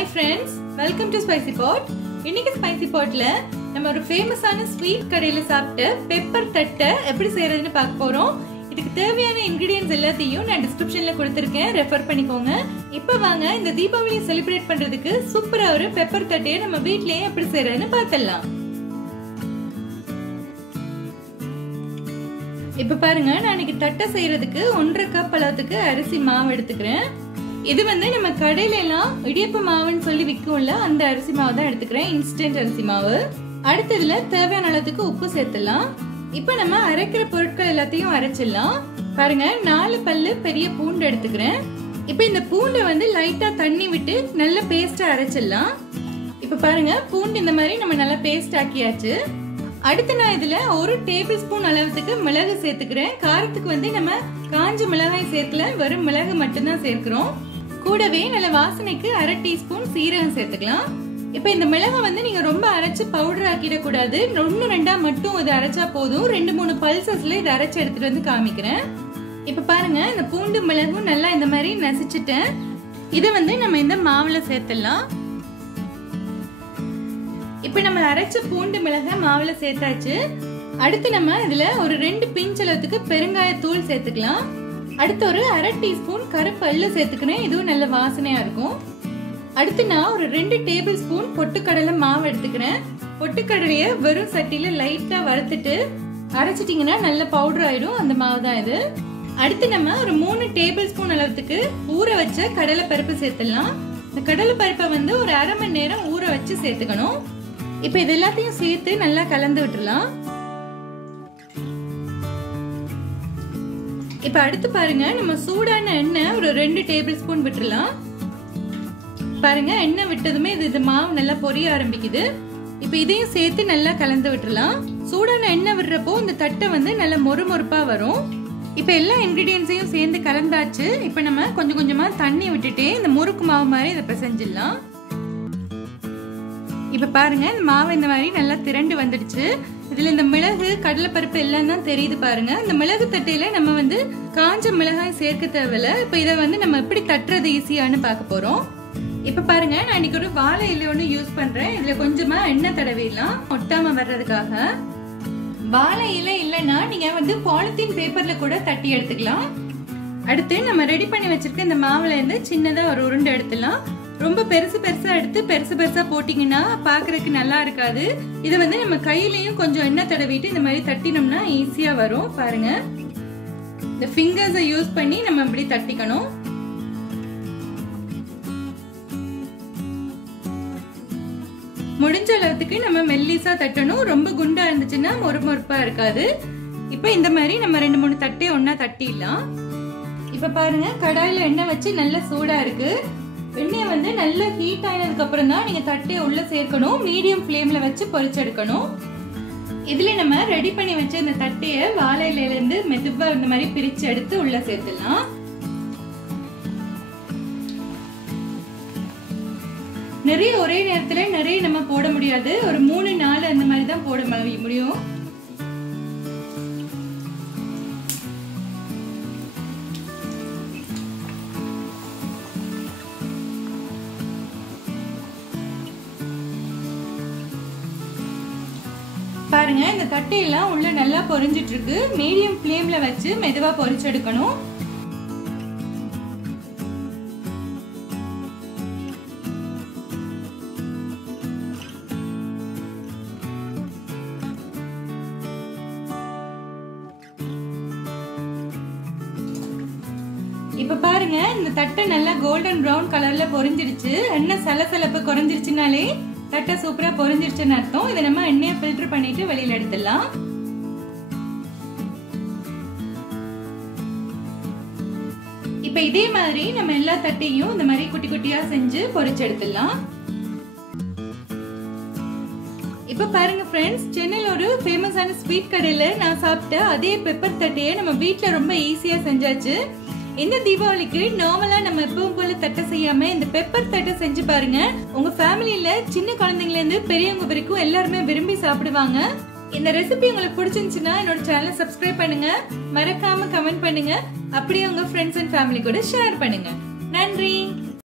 Hi friends, welcome to Spicy Pot. இன்னைக்கு Spicy Potல நம்ம ஒரு ஃபேமஸான ஸ்வீட் கடையில சாப்பிட்ட பெப்பர் தட்டை எப்படி செய்யறதுன்னு பார்க்க போறோம். இதுக்கு தேவையான இன்கிரிடியன்ட்ஸ் எல்லாத்தையும் நான் டிஸ்கிரிப்ஷன்ல கொடுத்திருக்கேன், ரெஃபர் பண்ணிக்கோங்க. இப்போ வாங்க இந்த தீபாவளியை செலிப்ரேட் பண்றதுக்கு சூப்பரா ஒரு பெப்பர் தட்டையை நம்ம வீட்லயே எப்படி செய்யறதுன்னு பார்க்கலாம். இப்ப பாருங்க, நான் இன்னைக்கு தட்டை செய்யறதுக்கு 1.5 கப் அளவுக்கு அரிசி மாவு எடுத்துக்கிறேன். இது வந்து நம்ம கடையில எல்லாம் இடியப்ப மாவுன்னு சொல்லி விற்கும்ல, அந்த அரிசி மாவு தான் எடுத்துக்கிறேன், இன்ஸ்டன்ட் அரிசி மாவு. அடுத்ததுல தேவையான அளவுக்கு உப்பு சேர்த்துலாம். இப்ப நம்ம அரைக்கிற பொருட்கள் எல்லாத்தையும் அரைச்சிடலாம். பாருங்க, 4 பல்லு பெரிய பூண்டு எடுத்துக்கிறேன். இப்ப இந்த பூண்டை வந்து லைட்டா தண்ணி விட்டு நல்ல பேஸ்டா அரைச்சிடலாம். இப்ப பாருங்க, பூண்டு இந்த மாதிரி நம்ம நல்லா பேஸ்ட் ஆக்கியாச்சு. அடுத்து நான் இதுல 1 டேபிள் ஸ்பூன் அளவுக்கு மிளகு சேர்த்துக்கிறேன். காரத்துக்கு வந்து நம்ம காஞ்ச மிளகாய் சேர்க்கல, வெறும் மிளகு மட்டும்தான் சேர்க்கிறோம். கூடவே நல்ல வாசனைக்கு 1/2 டீஸ்பூன் சீரகம் சேர்த்துக்கலாம். இப்ப இந்த மிளகை வந்து நீங்க ரொம்ப அரைச்சு பவுடர் ஆக்கிட கூடாது, 1-2 மட்டும் இது அரைச்சா போதும். 2-3 பல்சஸ்ல இதை அரைச்சு எடுத்துட்டு வந்து காமிக்கிறேன். இப்ப பாருங்க, இந்த பூண்டு மிளகும் நல்லா இந்த மாதிரி நசிச்சுட்டேன். இதை வந்து நம்ம இந்த மாவுல சேர்த்துடலாம். இப்ப நம்ம அரைச்ச பூண்டு மிளகை மாவுல சேர்த்தாச்சு. அடுத்து நம்ம இதுல ஒரு 2 பிஞ்ச் அளவுக்கு பெருங்காய தூள் சேர்த்துக்கலாம். அடுத்து ஒரு 1/2 டீஸ்பூன் கருப்பு எள்ளு சேர்த்துக்கிறேன், இதுவும் நல்ல வாசனையா இருக்கும். அடுத்து நான் ஒரு 2 டேபிள் ஸ்பூன் பொட்டுக்கடலை மாவு எடுத்துக்கிறேன். பொட்டுக்கடலைய வெறும் சட்டியில லைட்டா வறுத்துட்டு அரைச்சிட்டீங்கன்னா நல்ல பவுடர் ஆயிடும், அந்த மாவு தான் இது. அடுத்து நம்ம ஒரு 3 டேபிள் ஸ்பூன் அளவுக்கு ஊற வச்ச கடலை பருப்பு சேர்த்துடலாம். இந்த கடலை பருப்பை வந்து ஒரு 1/2 மணி நேரம் ஊற வச்சு சேர்த்துக்கணும். இப்ப இது எல்லாத்தையும் சேர்த்து நல்லா கலந்து விட்டுறலாம். இப்ப அடுத்து பாருங்க, நம்ம சூடான எண்ணெய் ஒரு 2 டேபிள் ஸ்பூன் விட்டுறலாம். பாருங்க, எண்ணெய் விட்டதுமே இது மாவு நல்லா பொரிய ஆரம்பிக்குது. இப்ப இதையும் சேர்த்து நல்லா கலந்து விட்டுறலாம். சூடான எண்ணெய் விடுறப்போ இந்த தட்டை வந்து நல்லா மொறுமொறுப்பா வரும். இப்ப எல்லா இன்கிரிடியன்ஸையும் சேர்ந்து கலந்தாச்சு. இப்ப நம்ம கொஞ்சம் கொஞ்சமா தண்ணி விட்டுட்டே இந்த முறுக்கு மாவு மாதிரி இதை பிசைஞ்சிடலாம். இப்ப பாருங்க, இந்த மாவு இந்த மாதிரி நல்லா திரண்டு வந்துடுச்சு. இதுல இந்த மிளகு கடலைப்பருப்பு எல்லாம் தான் தெரியுது பாருங்க. இந்த மிளகு தட்டையில நம்ம வந்து காஞ்ச மிளகாய் சேர்க்க தேவையில்ல. இப்ப இதை வந்து நம்ம எப்படி தட்டுறது ஈஸியான்னு பார்க்க போறோம். இப்ப பாருங்க, நான் இன்னைக்கு ஒரு வாழை இலை ஒண்ணு யூஸ் பண்றேன். இதுல கொஞ்சமா எண்ணெய் தடவிடலாம், ஒட்டாம வர்றதுக்காக. வாழை இலை இல்லைன்னா நீங்க வந்து பாலித்தீன் பேப்பர்ல கூட தட்டி எடுத்துக்கலாம். அடுத்து நம்ம ரெடி பண்ணி வச்சிருக்க இந்த மாவுல இருந்து சின்னதா ஒரு உருண்டை எடுத்துலாம். ரொம்ப பெருசா எடுத்து பெருசா போட்டீங்கன்னா பாக்குறதுக்கு நல்லா இருக்காது. இதை வந்து நம்ம கையிலயும் கொஞ்சம் எண்ணெய் தடவிட்டு இந்த மாதிரி தட்டினோம்னா ஈஸியா வரும். பாருங்க, இந்த ஃபிங்கர்ஸை யூஸ் பண்ணி நம்ம இப்படி தட்டிக்கணும். முடிஞ்ச அளவுக்கு நம்ம மெல்லிசா தட்டணும், ரொம்ப குண்டா இருந்துச்சுன்னா மொறுமொறுப்பா இருக்காது. இப்ப இந்த மாதிரி நம்ம 2-3 தட்டை ஒன்னா தட்டிடலாம். இப்ப பாருங்க, கடாயில எண்ணெய் வச்சு நல்லா சூடா இருக்கு. எண்ணெய் வந்து நல்லா ஹீட் ஆனதுக்கு அப்புறம் தான் நீங்க தட்டையை உள்ள சேர்க்கணும். மீடியம் ஃப்ளேம்ல வச்சு பொரிச்செடுக்கணும். இதுல நம்ம ரெடி பண்ணி வச்ச இந்த தட்டையை வாழை இலையில இருந்து மெதுவா இந்த மாதிரி பிரிச்சு எடுத்து உள்ள சேர்த்துலாம். நிறைய ஒரே நேரத்துல நிறைய நம்ம போட முடியாது, ஒரு 3-4 அந்த மாதிரி தான் போட முடியும். பாருங்க, இந்த தட்டையெல்லாம் உள்ள நல்லா பொரிஞ்சிட்டு இருக்கு. மீடியம் ஃப்ளேம்ல வச்சு மெதுவா பொரிச்செடுக்கணும். இப்ப பாருங்க, இந்த தட்டை நல்லா கோல்டன் பிரவுன் கலர்ல பொரிஞ்சிடுச்சு. எண்ணெய் சலசலப்பு குறைஞ்சிருச்சுனாலே தட்டை சூப்பரா பொரிஞ்சிருச்சுன்னு அர்த்தம். இதை நம்ம எண்ணெயை ஃபில்டர் பண்ணிட்டு வெளியில எடுத்துடலாம். இப்ப இதே மாதிரி நம்ம எல்லா தட்டையும் இந்த மாதிரி குட்டி குட்டியா செஞ்சு பொரிச்சு எடுத்துடலாம். இப்ப பாருங்க ஃப்ரெண்ட்ஸ், சென்னையில ஒரு ஃபேமஸான ஸ்வீட் கடையில நான் சாப்பிட்ட அதே பெப்பர் தட்டையை நம்ம வீட்டுல ரொம்ப ஈஸியா செஞ்சாச்சு. இந்த தீபாவளிக்கு நார்மலா நம்ம எப்பவும் போல தட்டை செய்யாம இந்த பெப்பர் தட்டை செஞ்சு பாருங்க. உங்க ஃபேமிலியில சின்ன குழந்தைங்கல இருந்து பெரியவங்க வரைக்கும் எல்லாருமே விரும்பி சாப்பிடுவாங்க. இந்த ரெசிபி உங்களுக்கு பிடிச்சிருந்துச்சுன்னா என்னோட சேனலை சப்ஸ்கிரைப் பண்ணுங்க, மறக்காம கமெண்ட் பண்ணுங்க, அப்படியே உங்க ஃப்ரெண்ட்ஸ் அண்ட் ஃபேமிலி கூட ஷேர் பண்ணுங்க. நன்றி.